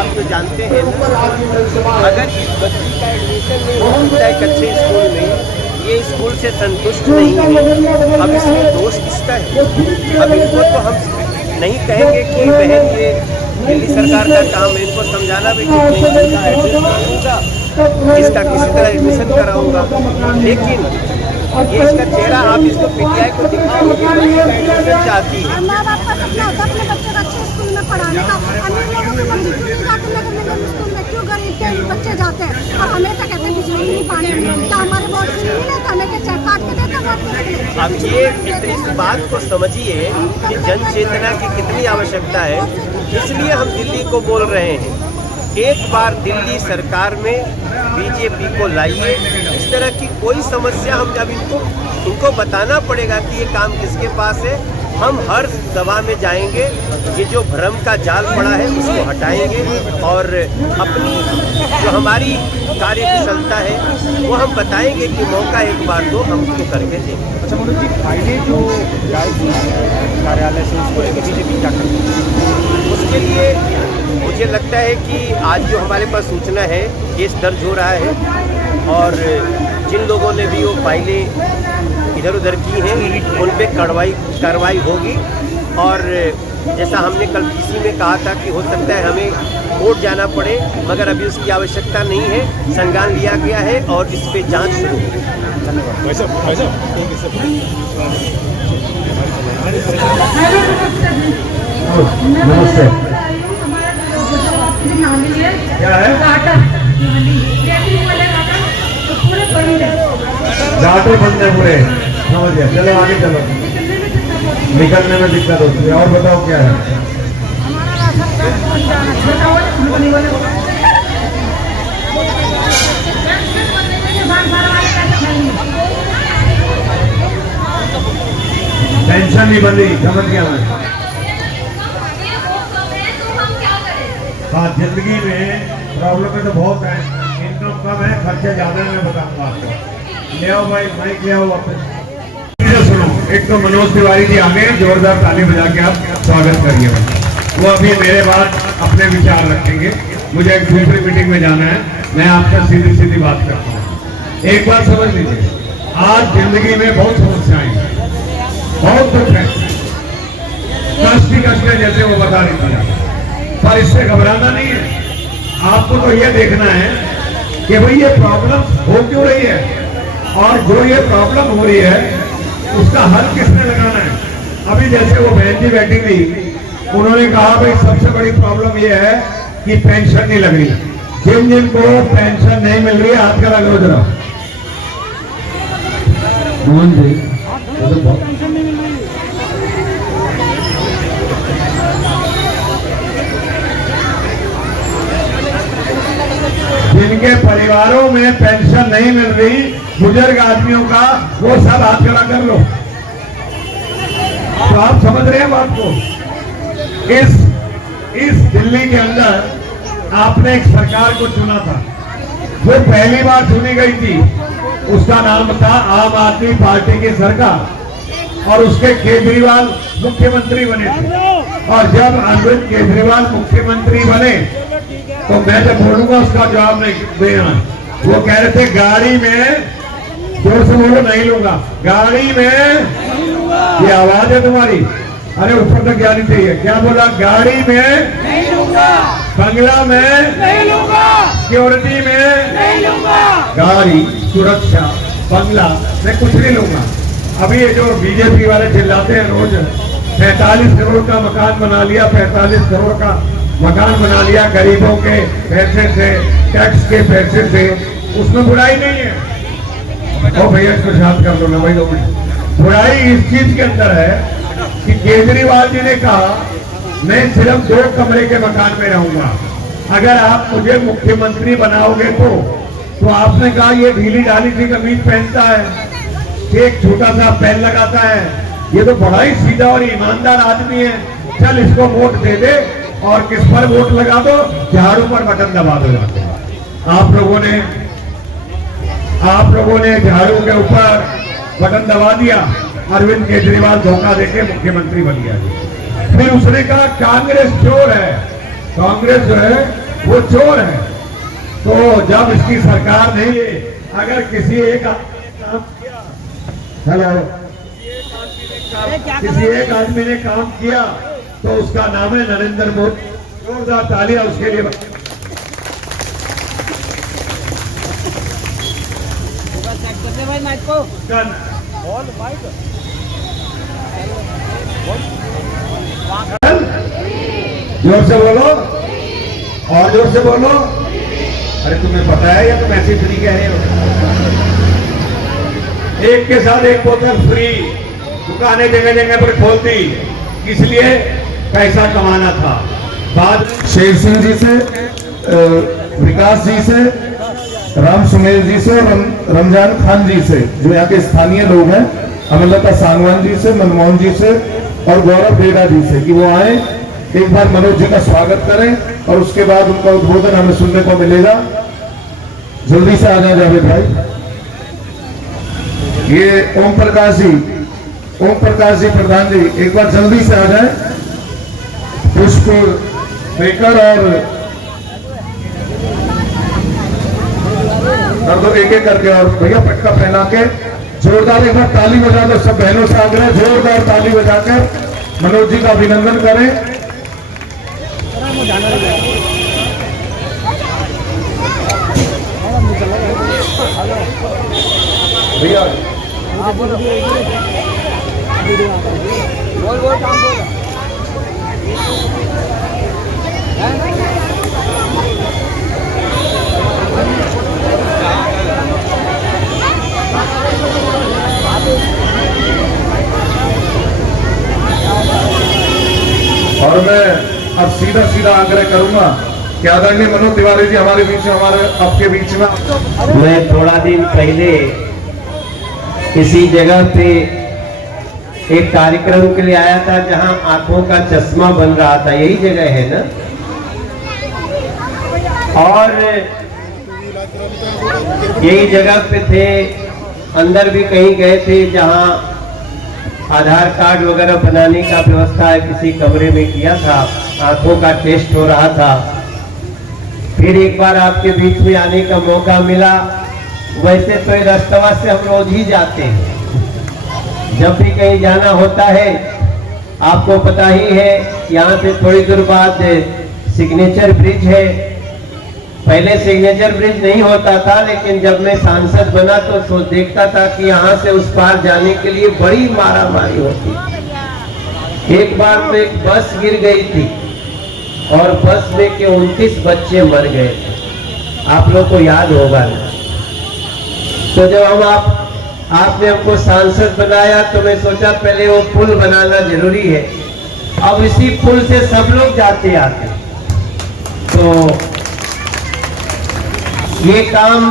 आप तो जानते हैं ना, अगर इस बच्ची का एडमिशन नहीं हो सकता एक अच्छे स्कूल में, ये स्कूल से संतुष्ट नहीं है, अब इसमें दोष किसका है? अब इनको तो हम नहीं कहेंगे कि बहन ये दिल्ली सरकार का काम है, इनको समझाना भी ठीक नहीं, इसका एड्रेस मांगूंगा, इसका किसी तरह एडमिशन कराऊंगा, लेकिन ये इसका चेहरा आप इसको पीटीआई को दिखाओगे, एडमिशन चाहती है। माँ बाप का सपना होता है अपने बच्चे को अच्छे स्कूल में पढ़ाने का। अमीर लोगों के बच्चे क्यों नहीं जाते नगर स्कूल में, क्यों गरीब के बच्चे जाते हैं? और हमें तो कहते हैं बिजली नहीं पानी तो हमारे वोट नहीं मिले तो हमें क्या काट के देते वोट। अब ये इस बात को समझिए कि जन चेतना की कितनी आवश्यकता है, इसलिए हम दिल्ली को बोल रहे हैं, एक बार दिल्ली सरकार में बीजेपी को लाइए। इस तरह की कोई समस्या हम जब इनको बताना पड़ेगा कि ये काम किसके पास है, हम हर सभा में जाएंगे, ये जो भ्रम का जाल पड़ा है उसको हटाएंगे और अपनी जो हमारी कार्यकुशलता है वो हम बताएंगे कि मौका एक बार दो, हम उसको करके देंगे। अच्छा मनोज जी, फाइलें जो कार्यालय से उसको लेकर बीजेपी क्या करेगी? उसके लिए मुझे लगता है कि आज जो हमारे पास सूचना है, केस दर्ज हो रहा है और जिन लोगों ने भी वो फाइलें इधर उधर की हैं उन पे कार्रवाई होगी। और जैसा हमने कल पीसी में कहा था कि हो सकता है हमें कोर्ट जाना पड़े, मगर अभी उसकी आवश्यकता नहीं है, संज्ञान लिया गया है और इस पे जांच शुरू है। नमस्ते। क्या है? घाटे बंद है पूरे, समझ गया। चलो आगे चलो, निकलने में दिक्कत होती है। और बताओ क्या है? पेंशन नहीं बंदी, समझ गया मैं। हाँ, जिंदगी में प्रॉब्लम है तो बहुत है, इनकम कम है, खर्चे ज्यादा है। मैं बताऊंगा आपको। ले आओ भाई, माइक ले आओ वापस। सुनो, एक तो मनोज तिवारी जी आगे, जोरदार ताली बजा के आप स्वागत करिए। वो अभी मेरे बाद अपने विचार रखेंगे, मुझे एक दूसरी मीटिंग में जाना है। मैं आपसे सीधी सीधी बात करता हूँ। एक बात समझ लीजिए, आज जिंदगी में बहुत समस्याएं हैं, बहुत दुख है, कष्ट ही कष्ट है, जैसे वो बता रही थी, पर इससे घबराना नहीं है। आपको तो ये देखना है कि भाई ये प्रॉब्लम हो क्यों रही है और जो ये प्रॉब्लम हो रही है उसका हल किसने लगाना है। अभी जैसे वो बहन जी बैठी थी, उन्होंने कहा भाई सबसे बड़ी प्रॉब्लम ये है कि पेंशन नहीं लग रही। जिनको पेंशन नहीं मिल रही है हाथ का लगा जरा। मोहन जी, जिनके परिवारों में पेंशन नहीं मिल रही, बुजुर्ग आदमियों का, वो सब हाथ खड़ा कर लो। तो आप समझ रहे हैं बात को। इस दिल्ली के अंदर आपने एक सरकार को चुना था, वो पहली बार चुनी गई थी, उसका नाम था आम आदमी पार्टी की सरकार और उसके केजरीवाल मुख्यमंत्री बने थे। और जब अरविंद केजरीवाल मुख्यमंत्री बने तो मैं जब बोलूंगा उसका जवाब नहीं देना। वो कह रहे थे गाड़ी में, जोर से बोलो, नहीं लूंगा, गाड़ी में, ये आवाज है तुम्हारी, अरे ऊपर तक जानी चाहिए। क्या बोला? गाड़ी में नहीं लूंगा, बंगला में नहीं लूंगा, सिक्योरिटी में नहीं लूंगा, गाड़ी, सुरक्षा, बंगला मैं कुछ नहीं लूंगा। अभी ये जो बीजेपी वाले चिल्लाते हैं रोज, 45 करोड़ का मकान बना लिया, 45 करोड़ का मकान बना लिया गरीबों के पैसे से, टैक्स के पैसे से, उसमें बुराई नहीं है। ओ भैया इसको शांत कर दो ना भाई, 2 मिनट। बुराई इस चीज के अंदर है कि केजरीवाल जी ने कहा मैं सिर्फ 2 कमरे के मकान में रहूंगा, अगर आप मुझे मुख्यमंत्री बनाओगे तो आपने कहा ये ढीली ढाली सी कमीज पहनता है, एक छोटा सा पेन लगाता है, ये तो बड़ा ही सीधा और ईमानदार आदमी है, चल इसको वोट दे दे। और किस पर वोट लगा दो? झाड़ू पर बटन दबा दो जाके। आप लोगों ने झाड़ू के ऊपर बटन दबा दिया, अरविंद केजरीवाल धोखा देके मुख्यमंत्री बन गया। फिर उसने कहा कांग्रेस चोर है, कांग्रेस जो है वो चोर है। तो जब इसकी सरकार नहीं है, अगर किसी एक आदमी ने काम किया, हेलो, किसी एक आदमी ने काम किया तो उसका नाम है नरेंद्र मोदी। जोरदार तालियां उसके लिए। जोर से बोलो, और जोर से बोलो। अरे तुम्हें पता है या तुम ऐसे फ्री कह रहे हो? एक के साथ एक बोतल फ्री, दुकानें जगह जगह पर खोलती, इसलिए पैसा कमाना था। बाद शेर सिंह जी से, विकास जी से, राम सुमेर जी से, रमजान खान जी से, जो यहाँ के स्थानीय लोग हैं, अमलता सांगवान जी से, मनमोहन जी से और गौरव बेड़ा जी से, कि वो आए, एक बार मनोज जी का स्वागत करें और उसके बाद उनका उद्बोधन हमें सुनने को मिलेगा। जल्दी से आ जाए जावेद भाई। ये ओम प्रकाश जी प्रधान जी, एक बार जल्दी से आ जाए। पुष्प देकर और कर दो एक एक करके, और भैया पटका पहना के जोरदार एक बार ताली बजा दो। सब बहनों से आग्रह, जोरदार ताली बजाकर मनोज जी का अभिनंदन करें। भैया और मैं अब सीधा आग्रह करूंगा कि आदरणीय मनोज तिवारी जी हमारे बीच में, हमारे आपके बीच में। मैं थोड़ा दिन पहले किसी जगह पे एक कार्यक्रम के लिए आया था जहां आंखों का चश्मा बन रहा था, यही जगह है ना? और यही जगह पे थे, अंदर भी कहीं गए थे जहां आधार कार्ड वगैरह बनाने का व्यवस्था है, किसी कमरे में किया था, आंखों का टेस्ट हो रहा था। फिर एक बार आपके बीच में आने का मौका मिला। वैसे तो ये रास्तवा से हम रोज ही जाते हैं, जब भी कहीं जाना होता है, आपको पता ही है, यहाँ से थोड़ी दूर बाद सिग्नेचर ब्रिज है। पहले सिग्नेचर ब्रिज नहीं होता था, लेकिन जब मैं सांसद बना तो देखता था कि यहाँ से उस पार जाने के लिए बड़ी मारामारी होती। एक बार तो एक बस गिर गई थी और बस में के 29 बच्चे मर गए थे, आप लोग को याद होगा ना? तो जब हम आपने हमको सांसद बनाया तो मैं सोचा पहले वो पुल बनाना जरूरी है। अब इसी पुल से सब लोग जाते आते, तो ये काम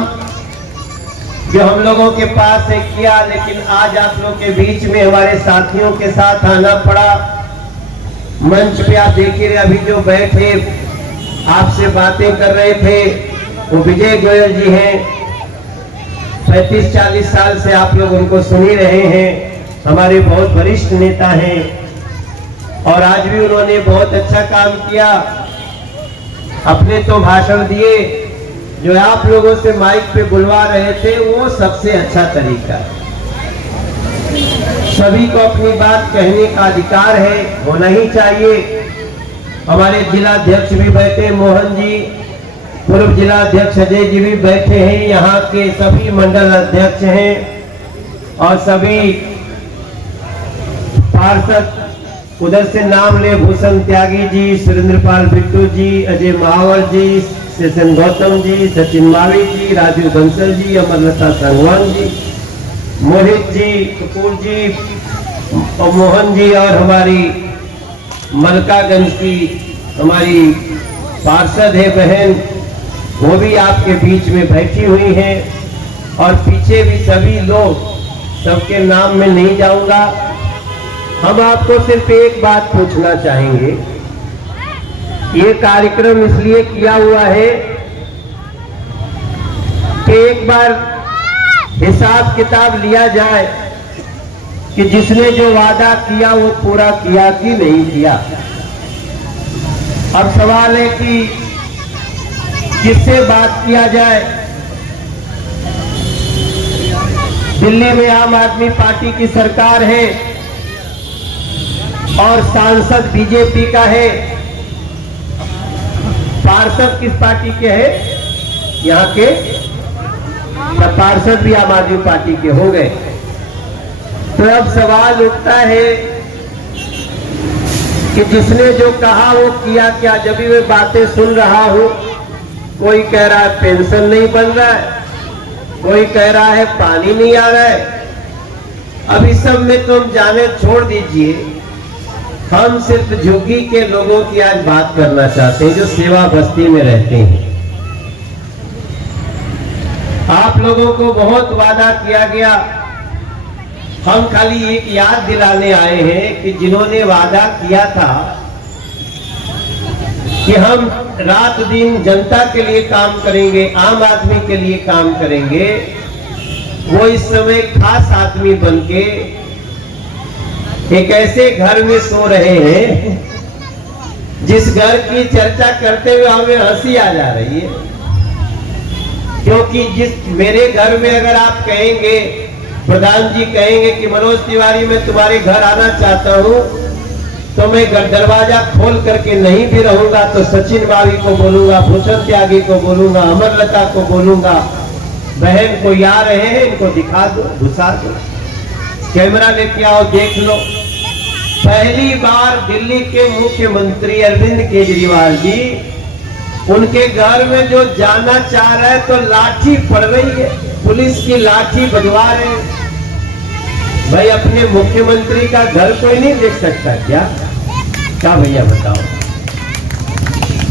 जो हम लोगों के पास है किया, लेकिन आज आप लोग के बीच में हमारे साथियों के साथ आना पड़ा। मंच पे आप देखिए, अभी जो बैठे आपसे बातें कर रहे थे वो विजय गोयल जी हैं। 35-40 साल से आप लोग उनको सुन ही रहे हैं, हमारे बहुत वरिष्ठ नेता हैं और आज भी उन्होंने बहुत अच्छा काम किया। अपने तो भाषण दिए, जो आप लोगों से माइक पे बुलवा रहे थे वो सबसे अच्छा तरीका है। सभी को अपनी बात कहने का अधिकार है, होना ही चाहिए। हमारे जिला अध्यक्ष भी बैठे मोहन जी, पूर्व जिला अध्यक्ष अजय जी भी बैठे हैं, यहाँ के सभी मंडल अध्यक्ष हैं और सभी पार्षद, उधर से नाम ले भूषण त्यागी जी, सुरेंद्रपाल बिट्टू जी, अजय महावर जी, शेषन गौतम जी, सचिन मावी जी, राजू बंसल जी, अमरलता सांगवान जी, मोहित जी, कपूर जी और मोहन जी, और हमारी मलकागंज की हमारी पार्षद है बहन, वो भी आपके बीच में बैठी हुई हैं और पीछे भी सभी लोग, सबके नाम में नहीं जाऊंगा। हम आपको सिर्फ एक बात पूछना चाहेंगे, ये कार्यक्रम इसलिए किया हुआ है कि एक बार हिसाब किताब लिया जाए कि जिसने जो वादा किया वो पूरा किया कि नहीं किया। अब सवाल है कि किससे बात किया जाए। दिल्ली में आम आदमी पार्टी की सरकार है और सांसद बीजेपी का है। पार्षद किस पार्टी के है? यहाँ के पार्षद भी आम आदमी पार्टी के हो गए। तो अब सवाल उठता है कि जिसने जो कहा वो किया क्या। जब भी मैं बातें सुन रहा हूं, कोई कह रहा है पेंशन नहीं बन रहा है, कोई कह रहा है पानी नहीं आ रहा है। अब इस सब में तुम जाने छोड़ दीजिए। हम सिर्फ झुग्गी के लोगों की आज बात करना चाहते हैं जो सेवा बस्ती में रहते हैं। आप लोगों को बहुत वादा किया गया, हम खाली एक याद दिलाने आए हैं कि जिन्होंने वादा किया था कि हम रात दिन जनता के लिए काम करेंगे, आम आदमी के लिए काम करेंगे, वो इस समय खास आदमी बनके एक ऐसे घर में सो रहे हैं जिस घर की चर्चा करते हुए हमें हंसी आ जा रही है। क्योंकि जिस मेरे घर में अगर आप कहेंगे, प्रधान जी कहेंगे कि मनोज तिवारी मैं तुम्हारे घर आना चाहता हूं, तो मैं दरवाजा खोल करके नहीं भी रहूंगा तो सचिन बावी को बोलूंगा, भूषण त्यागी को बोलूंगा, अमरलता को बोलूंगा, बहन को आ रहे हैं इनको दिखा दो, घुसा दो, कैमरा लेके आओ देख लो। पहली बार दिल्ली के मुख्यमंत्री अरविंद केजरीवाल जी उनके घर में जो जाना चाह रहा है तो लाठी पड़ रही है, पुलिस की लाठी बजवा रहे हैं। भाई अपने मुख्यमंत्री का घर कोई नहीं देख सकता क्या भैया बताओ।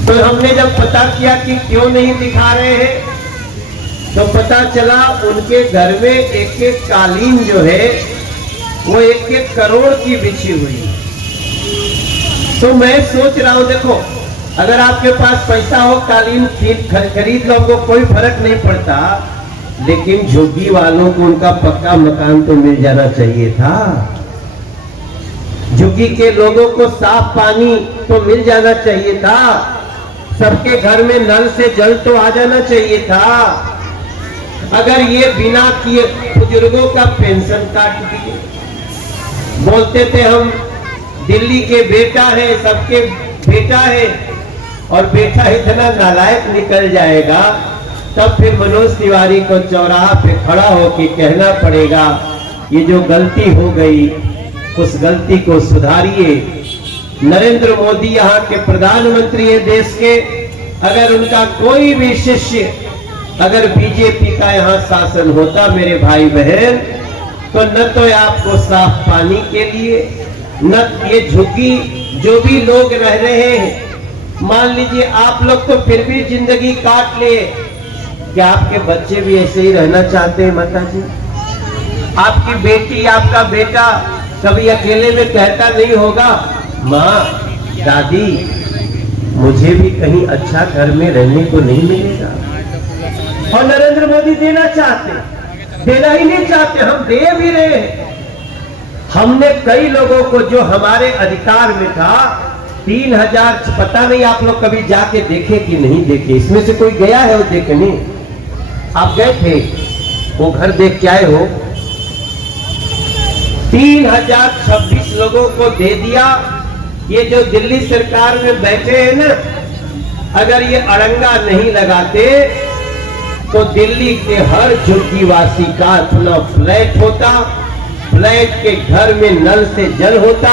तो हमने जब पता किया कि क्यों नहीं दिखा रहे हैं तो पता चला उनके घर में एक एक कालीन जो है वो 1-1 करोड़ की बिछी हुई है। तो मैं सोच रहा हूं, देखो अगर आपके पास पैसा हो कालीन खरीद लो, को कोई फर्क नहीं पड़ता, लेकिन झुग्गी वालों को उनका पक्का मकान तो मिल जाना चाहिए था। झुग्गी के लोगों को साफ पानी तो मिल जाना चाहिए था। सबके घर में नल से जल तो आ जाना चाहिए था। अगर ये बिना किए बुजुर्गों का पेंशन काट दिए, बोलते थे हम दिल्ली के बेटा है, सबके बेटा है, और बेटा इतना नालायक निकल जाएगा तब फिर मनोज तिवारी को चौराहा पे खड़ा होकर कहना पड़ेगा ये जो गलती हो गई उस गलती को सुधारिए। नरेंद्र मोदी यहाँ के प्रधानमंत्री है देश के, अगर उनका कोई भी शिष्य अगर बीजेपी का यहाँ शासन होता मेरे भाई बहन, तो न तो आपको साफ पानी के लिए, न ये झुग्गी जो भी लोग रह रहे हैं, मान लीजिए आप लोग तो फिर भी जिंदगी काट लिए, क्या आपके बच्चे भी ऐसे ही रहना चाहते हैं? माता जी, आपकी बेटी आपका बेटा कभी अकेले में कहता नहीं होगा माँ दादी मुझे भी कहीं अच्छा घर में रहने को नहीं मिलेगा? और नरेंद्र मोदी देना चाहते, देना ही नहीं चाहते, हम दे भी रहे हैं। हमने कई लोगों को जो हमारे अधिकार में था 3000, पता नहीं आप लोग कभी जाके देखे कि नहीं देखे, इसमें से कोई गया है वो देखने? आप गए थे वो घर देख के आए हो? 3026 लोगों को दे दिया। ये जो दिल्ली सरकार में बैठे हैं ना, अगर ये अड़ंगा नहीं लगाते तो दिल्ली के हर झुग्गीवासी का अपना फ्लैट होता, फ्लैट के घर में नल से जल होता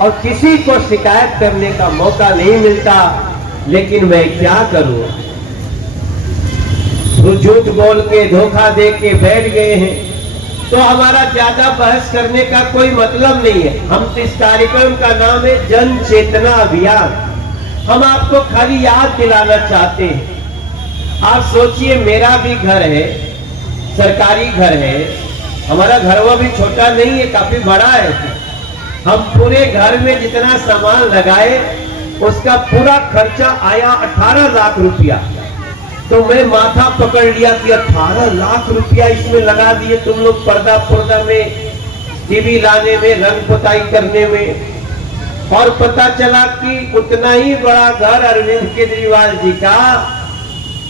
और किसी को शिकायत करने का मौका नहीं मिलता। लेकिन मैं क्या करूं, तो झूठ बोल के धोखा दे के बैठ गए हैं। तो हमारा ज्यादा बहस करने का कोई मतलब नहीं है। हम इस कार्यक्रम का नाम है जन चेतना अभियान। हम आपको खाली याद दिलाना चाहते हैं। आप सोचिए मेरा भी घर है, सरकारी घर है, हमारा घर वो भी छोटा नहीं है, काफी बड़ा है। हम पूरे घर में जितना सामान लगाए उसका पूरा खर्चा आया 18 लाख रुपया। तो मैं माथा पकड़ लिया कि 18 लाख रुपया इसमें लगा दिए तुम लोग, पर्दा में, टीवी लाने में, रंग पुताई करने में। और पता चला कि उतना ही बड़ा घर अरविंद केजरीवाल जी का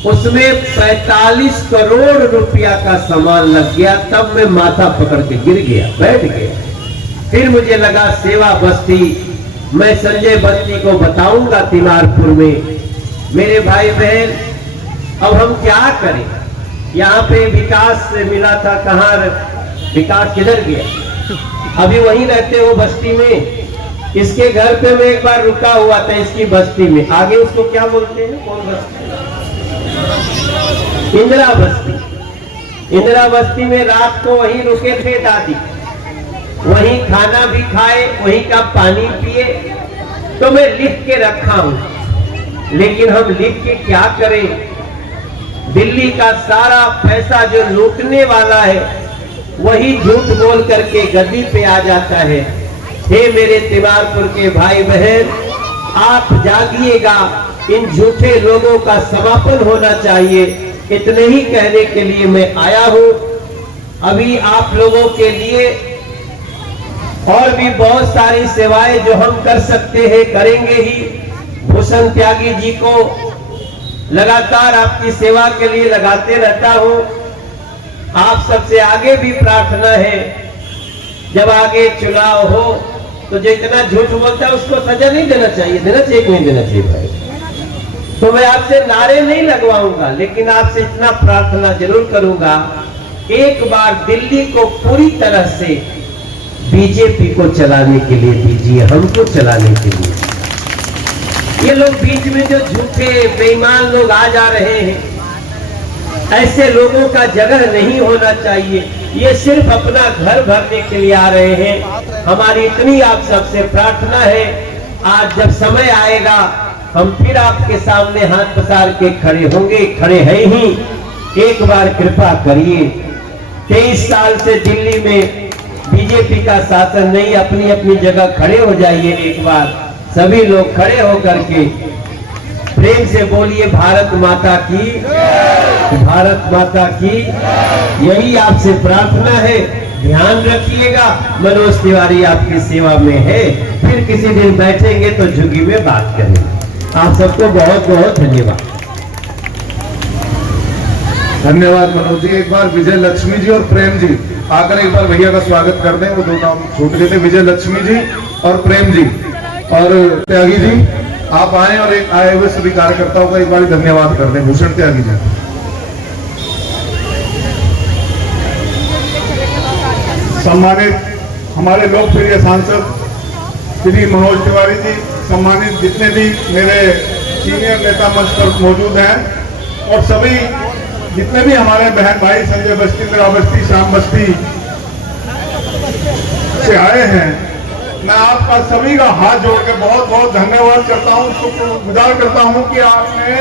उसमें 45 करोड़ रुपया का सामान लग गया। तब मैं माथा पकड़ के गिर गया, बैठ गया। फिर मुझे लगा सेवा बस्ती, मैं संजय बस्ती को बताऊंगा तिमारपुर में। मेरे भाई बहन, अब हम क्या करें? यहाँ पे विकास से मिला था, कहाँ विकास किधर गया? अभी वहीं रहते हो बस्ती में। इसके घर पे मैं एक बार रुका हुआ था, इसकी बस्ती में। आगे उसको क्या बोलते हैं, कौन बस्ती? इंदिरा बस्ती। इंदिरा बस्ती में रात को वहीं रुके थे दादी, वहीं खाना भी खाए, वहीं का पानी पिए। तो मैं लिख के रखा हूं, लेकिन हम लिख के क्या करें? दिल्ली का सारा पैसा जो लूटने वाला है वही झूठ बोल करके गद्दी पे आ जाता है। हे मेरे तिमारपुर के भाई बहन, आप जागिएगा, इन झूठे लोगों का समापन होना चाहिए। इतने ही कहने के लिए मैं आया हूं। अभी आप लोगों के लिए और भी बहुत सारी सेवाएं जो हम कर सकते हैं करेंगे ही। भूषण त्यागी जी को लगातार आपकी सेवा के लिए लगाते रहता हूं। आप सबसे आगे भी प्रार्थना है, जब आगे चुनाव हो तो जो इतना झूठ बोलता है उसको सजा नहीं देना चाहिए, देना चाहिए कि नहीं देना चाहिए भाई? तो मैं आपसे नारे नहीं लगवाऊंगा, लेकिन आपसे इतना प्रार्थना जरूर करूंगा, एक बार दिल्ली को पूरी तरह से बीजेपी को चलाने के लिए दीजिए, हमको चलाने के लिए। ये लोग बीच में जो झूठे बेईमान लोग आ जा रहे हैं, ऐसे लोगों का जगह नहीं होना चाहिए। ये सिर्फ अपना घर भरने के लिए आ रहे हैं। हमारी इतनी आप सबसे प्रार्थना है, आज जब समय आएगा हम फिर आपके सामने हाथ पसार के खड़े होंगे, खड़े हैं ही। एक बार कृपा करिए, 23 साल से दिल्ली में बीजेपी का शासन नहीं, अपनी अपनी जगह खड़े हो जाइए। एक बार सभी लोग खड़े होकर के प्रेम से बोलिए, भारत माता की, भारत माता की। यही आपसे प्रार्थना है। ध्यान रखिएगा, मनोज तिवारी आपकी सेवा में है। फिर किसी दिन बैठेंगे तो झुग्गी में बात करेंगे। आप सबको बहुत बहुत धन्यवाद। धन्यवाद मनोज जी। एक बार विजय लक्ष्मी जी और प्रेम जी आकर एक बार भैया का स्वागत कर दें। वो दो नाम छूट गए थे, विजय लक्ष्मी जी और प्रेम जी। और त्यागी जी आप आए और एक आए हुए सभी कार्यकर्ताओं का एक बार धन्यवाद कर दें। भूषण त्यागी जी। सम्मानित हमारे लोकप्रिय सांसद श्री मनोज तिवारी जी, सम्मानित जितने भी मेरे सीनियर नेता मंच पर मौजूद हैं, और सभी जितने भी हमारे बहन भाई संजय बस्ती, इंदिरा बस्ती, श्याम बस्ती से आए हैं, मैं आपका सभी का हाथ जोड़ के बहुत बहुत धन्यवाद करता हूं, शुक्रगुजार करता हूं कि आपने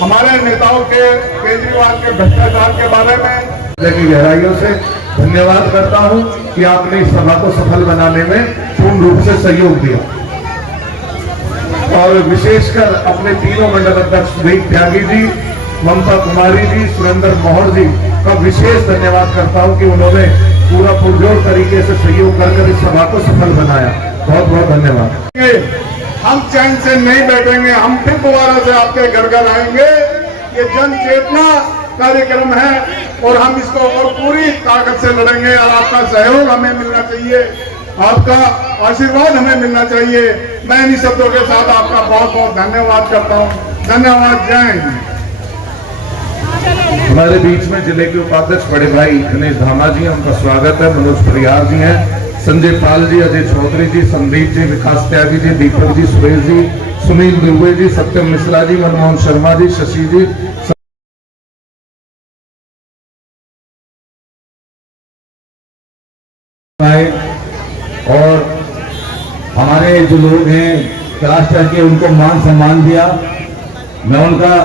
हमारे नेताओं के, केजरीवाल के भ्रष्टाचार के बारे में की गहराइयों से धन्यवाद करता हूं कि आपने इस सभा को सफल बनाने में पूर्ण रूप से सहयोग दिया। और विशेषकर अपने तीनों मंडल अध्यक्ष सुदीप त्यागी जी, ममता कुमारी जी, सुरेंद्र मोहर जी का विशेष धन्यवाद करता हूं कि उन्होंने पूरा पुरजोर तरीके से सहयोग कर इस सभा को सफल बनाया। बहुत बहुत धन्यवाद। हम चैन से नहीं बैठेंगे, हम फिर दोबारा से आपके घर घर आएंगे। ये जन चेतना कार्यक्रम है और हम इसको और पूरी ताकत से लड़ेंगे, और आपका सहयोग हमें मिलना चाहिए, आपका आशीर्वाद हमें मिलना चाहिए। मैं इन्हीं शब्दों के साथ आपका बहुत बहुत धन्यवाद करता हूँ। धन्यवाद। जय हिंद। हमारे बीच में जिले के उपाध्यक्ष बड़े भाई गणेश धामा जी, उनका स्वागत है। मनोज परियार जी हैं, संजय पाल जी, अजय चौधरी जी, संदीप जी, विकास त्यागी जी, दीपक जी, सुरेश जी, सुनील दुबे जी, सत्यम मिश्रा जी, मनमोहन शर्मा जी, शशि जी, और हमारे जो लोग हैं क्लास करके उनको मान सम्मान दिया। मैं उनका